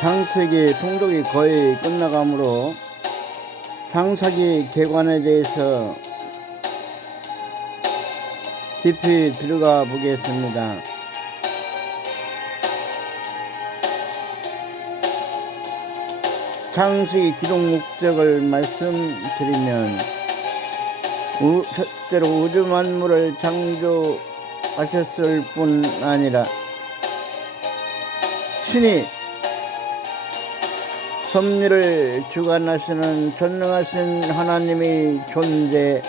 창세기 통독이 거의 끝나가므로 창사기 개관에 대해서 깊이 들어가 보겠습니다. 창세기 기록 목적을 말씀드리면 우, 첫째로 우주 만물을 창조하셨을 뿐 아니라 신이 섭리를 주관하시는 전능하신 하나님의 존재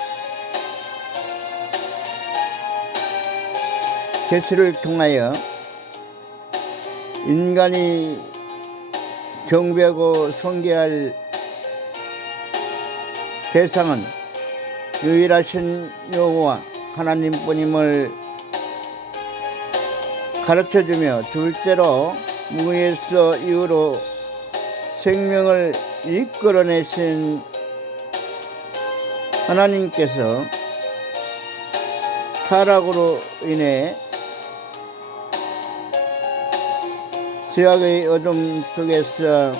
계시를 통하여 인간이 경배하고 성계할 대상은 유일하신 여호와 하나님뿐임을 가르쳐주며 둘째로 무에서 이후로 생명을 이끌어내신 하나님께서 타락으로 인해 죄악의 어둠 속에서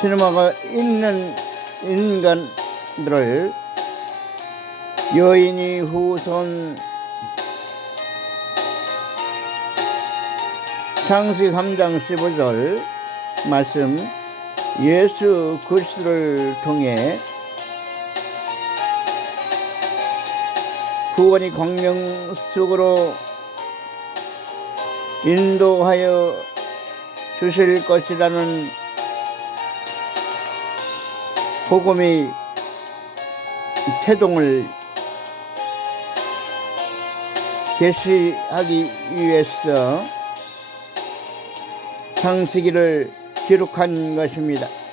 신음하고 있는 인간들을 여인이 후손 창세기 3장 15절 말씀 예수 그리스도를 통해 구원이 광명 속으로 인도하여 주실 것이라는 복음의 태동을 계시하기 위해서 창세기를 기록한 것입니다.